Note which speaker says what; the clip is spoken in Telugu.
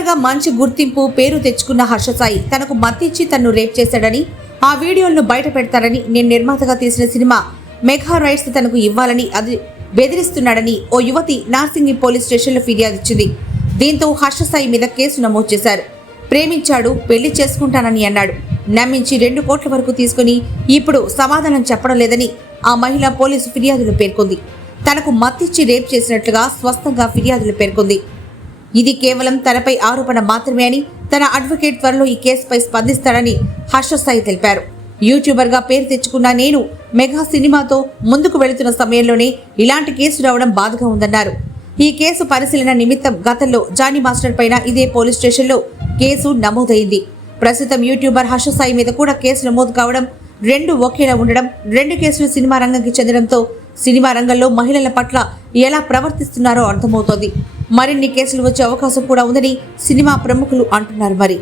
Speaker 1: యూట్యూబర్గా మంచి గుర్తింపు పేరు తెచ్చుకున్న హర్ష సాయి తనకు మత్తిచ్చి తన్ను రేప్ చేశాడని ఆ వీడియోలను బయట పెడతారని నేను నిర్మాతగా తీసిన సినిమా మెగా రైట్స్ తనకు ఇవ్వాలని అది బెదిరిస్తున్నాడని ఓ యువతి నార్సింగి పోలీస్ స్టేషన్లో ఫిర్యాదు ఇచ్చింది. దీంతో హర్షసాయి మీద కేసు నమోదు చేశారు. ప్రేమించాడు పెళ్ళి చేసుకుంటానని అన్నాడు. నమ్మించి రెండు కోట్ల వరకు తీసుకుని ఇప్పుడు సమాధానం చెప్పడం లేదని ఆ మహిళ పోలీసు ఫిర్యాదులు పేర్కొంది. తనకు మత్తిచ్చి రేప్ చేసినట్లుగా స్వస్థంగా ఫిర్యాదులు పేర్కొంది. ఇది కేవలం తనపై ఆరోపణ మాత్రమే అని తన అడ్వకేట్ త్వరలో ఈ కేసుపై స్పందిస్తాడని హర్షస్థాయి తెలిపారు. యూట్యూబర్గా పేరు తెచ్చుకున్న నేను మెగా సినిమాతో ముందుకు వెళుతున్న సమయంలోనే ఇలాంటి కేసు రావడం బాధగా ఉందన్నారు. ఈ కేసు పరిశీలన నిమిత్తం గతంలో జానీ మాస్టర్ పైన ఇదే పోలీస్ స్టేషన్లో కేసు నమోదైంది. ప్రస్తుతం యూట్యూబర్ హర్షస్థాయి మీద కూడా కేసు నమోదు కావడం రెండు ఒకేలా ఉండడం రెండు కేసులు సినిమా రంగంకి చెందడంతో సినిమా రంగంలో మహిళల పట్ల ఎలా ప్రవర్తిస్తున్నారో అర్థమవుతోంది. మరిన్ని కేసులు వచ్చే అవకాశం కూడా ఉందని సినిమా ప్రముఖులు అంటున్నారు మరి.